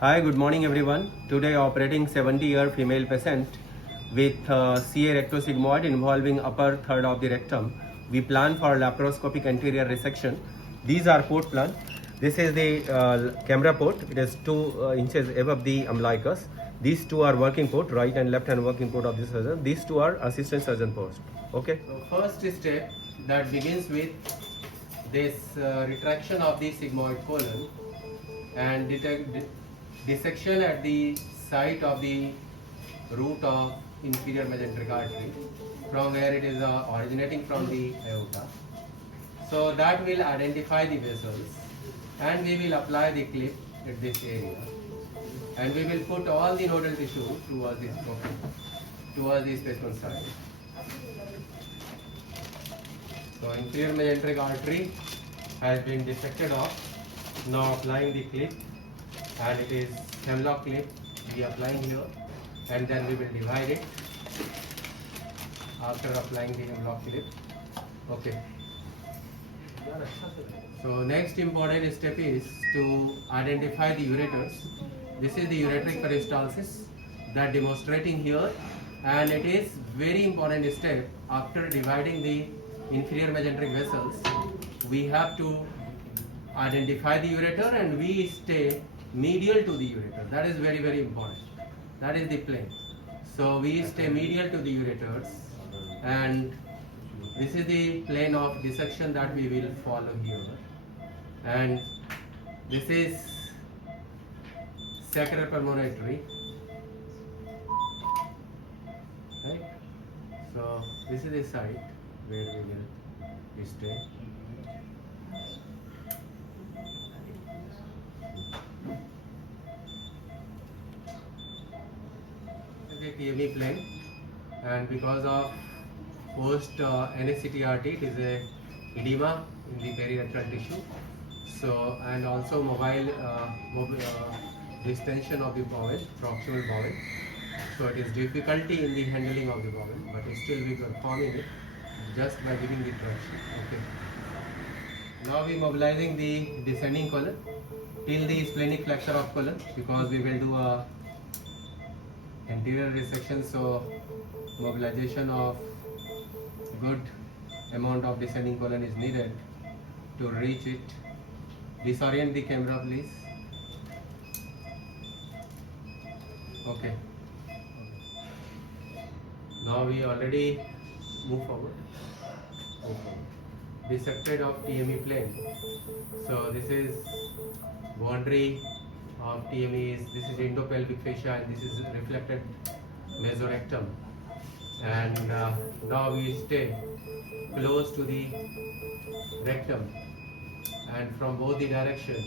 Hi, good morning everyone. Today operating 70-year female patient with CA rectosigmoid involving upper third of the rectum. We plan for laparoscopic anterior resection. These are port plan. This is the camera port. It is 2 inches above the umbilicus. These two are working port, right and left hand working port of the surgeon. These two are assistant surgeon post. Okay. So first step that begins with this retraction of the sigmoid colon and dissection at the site of the root of inferior mesenteric artery from where it is originating from the aorta. So that will identify the vessels and we will apply the clip at this area and we will put all the nodal tissue towards this specimen side. So inferior mesenteric artery has been dissected off. Now applying the clip, and it is hemlock clip we are applying here, and then we will divide it after applying the hemlock clip. Okay. So next important step is to identify the ureters. This is the ureteric peristalsis that demonstrating here, and it is very important step after dividing the inferior mesenteric vessels. We have to identify the ureter and we stay medial to the ureter. That is very, very important. That is the plane. So we stay medial to the ureters, and this is the plane of dissection that we will follow here. And this is sacral pulmonary, right? So this is the site where we will stay. TME plane, and because of post NACT RT, it is a edema in the perirectal tissue. So and also distension of the bowel, proximal bowel. So it is difficulty in the handling of the bowel, but still we performing it just by giving the traction. Okay. Now we mobilizing the descending colon till the splenic flexure of colon, because we will do a anterior resection, so mobilization of good amount of descending colon is needed to reach it. Disorient the camera, please. Okay. Now we already move forward. Dissected of TME plane. So this is boundary of TME is, this is endopelvic fascia and this is reflected mesorectum, and now we stay close to the rectum, and from both the direction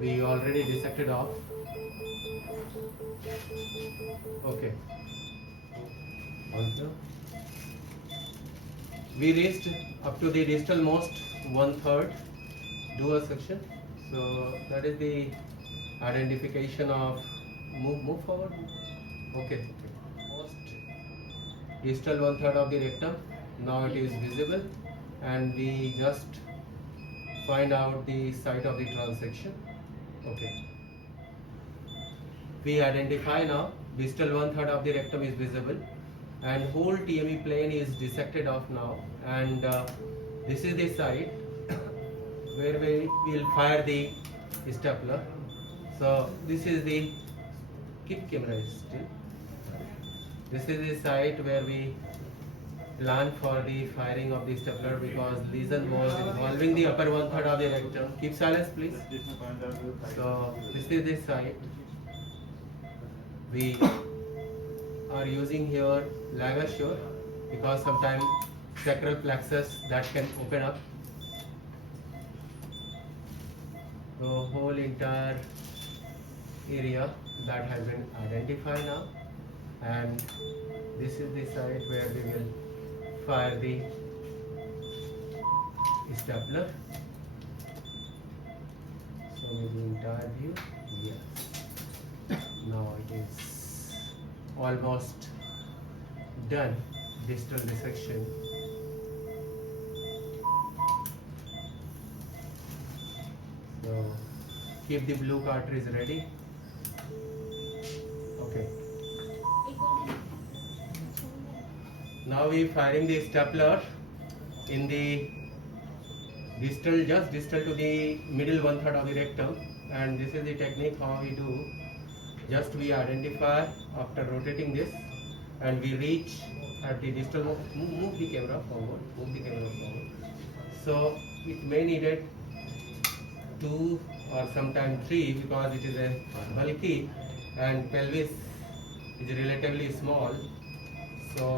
we already dissected off. Okay. Also we reached up to the distal most 1/3 dual section. So that is the identification of move forward. Okay. Most distal 1/3 of the rectum. Now it is visible, and we just find out the site of the transsection. Okay. We identify now distal 1/3 of the rectum is visible, and whole TME plane is dissected off now, and this is the site where we will fire the stapler. So this is the keep camera still. This is the site where we plan for the firing of the stapler, because lesion was involving the upper 1/3 of the rectum. Keep silence, please. So this is the site. We are using here ligature because sometimes sacral plexus that can open up. The whole entire area that has been identified now, and this is the site where we will fire the stapler. So the entire view, yes. Now it is almost done, distal dissection. So keep the blue cartridge ready. Okay. Now we firing the stapler in the distal, just distal to the middle 1/3 of the rectum, and this is the technique how we do. Just we identify after rotating this, and we reach at the distal. Move the camera forward. Move the camera forward. So it may needed 2 or sometimes 3 because it is a bulky and pelvis is relatively small. So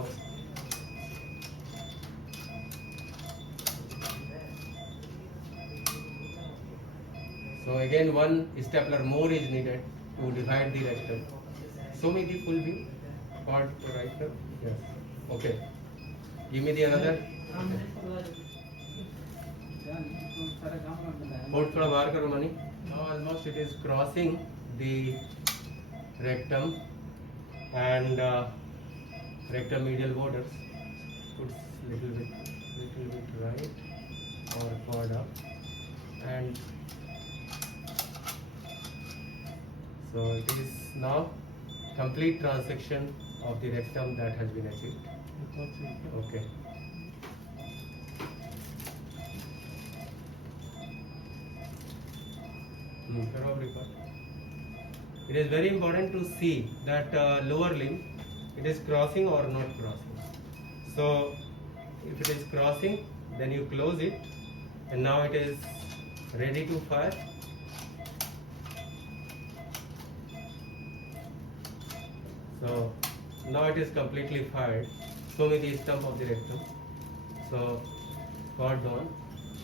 again one stapler more is needed to divide the rectum. Show me the full view. Part right here. Yes. Okay. Give me the another. Port थोड़ा बाहर करो money. Now almost it is crossing the rectum and rectum medial borders. Puts little bit right or forward up, and so it is now complete transsection of the rectum that has been achieved. Okay. It is very important to see that lower limb, it is crossing or not crossing. So if it is crossing, then you close it, and now it is ready to fire. So now it is completely fired. Show me the stump of the rectum. So cord on.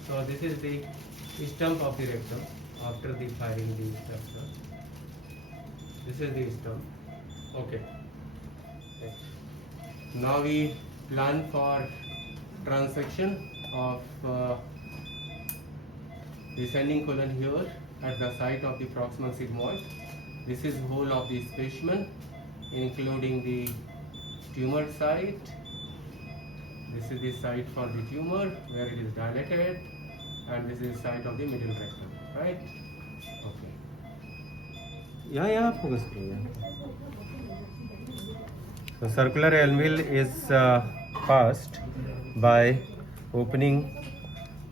So this is the stump of the rectum after the firing the stapler. This is the stump. Okay. Now we plan for transection of descending colon here at the site of the proximal sigmoid. This is whole of the specimen, including the tumor site. This is the site for the tumor where it is dilated, and this is the site of the middle rectum, right? Okay. Yeah, focus. So circular anvil is passed by opening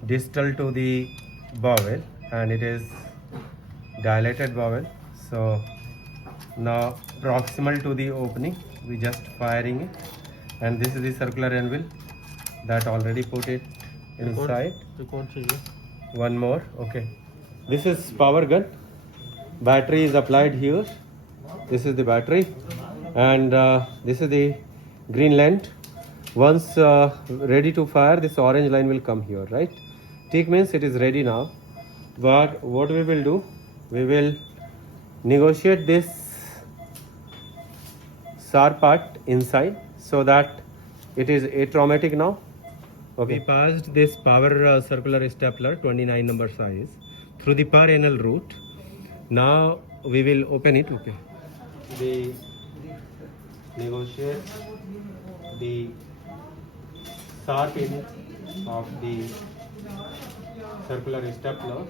distal to the bowel, and it is dilated bowel. So now proximal to the opening, we just firing it, and this is the circular anvil that already put it inside. One more. Okay. This is power gun. Battery is applied here. This is the battery, and this is the green lamp. Once ready to fire, this orange line will come here, right? Tick means it is ready now. But what we will do, we will negotiate this sharp part inside so that it is atraumatic now. Okay. We passed this power circular stapler 29 number size through the perennial route. Now we will open it. Okay. We negotiate the sharp end of the circular stapler,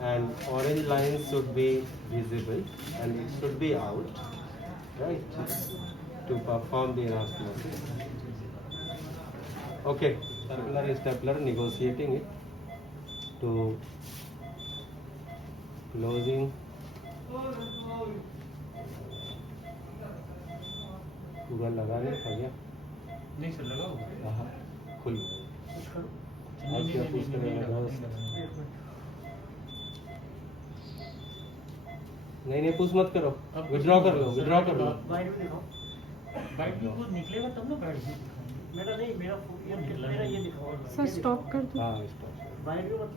and orange lines should be visible and it should be out, right, to perform the anastomosis. Okay, circular stapler, negotiating it to closing. पूरा लगा नहीं था क्या? नहीं sir, लगा हुआ। हाँ, खुल। और क्या पुश करेगा? नहीं पुश मत करो, विड्रॉ कर लो। बाइट को निकलेगा तब ना बाइट दिखाएंगे। मेरा नहीं, मेरा ये दिखाओ। सर स्टॉप कर दो। हाँ, स्टॉप। बाइट मतलब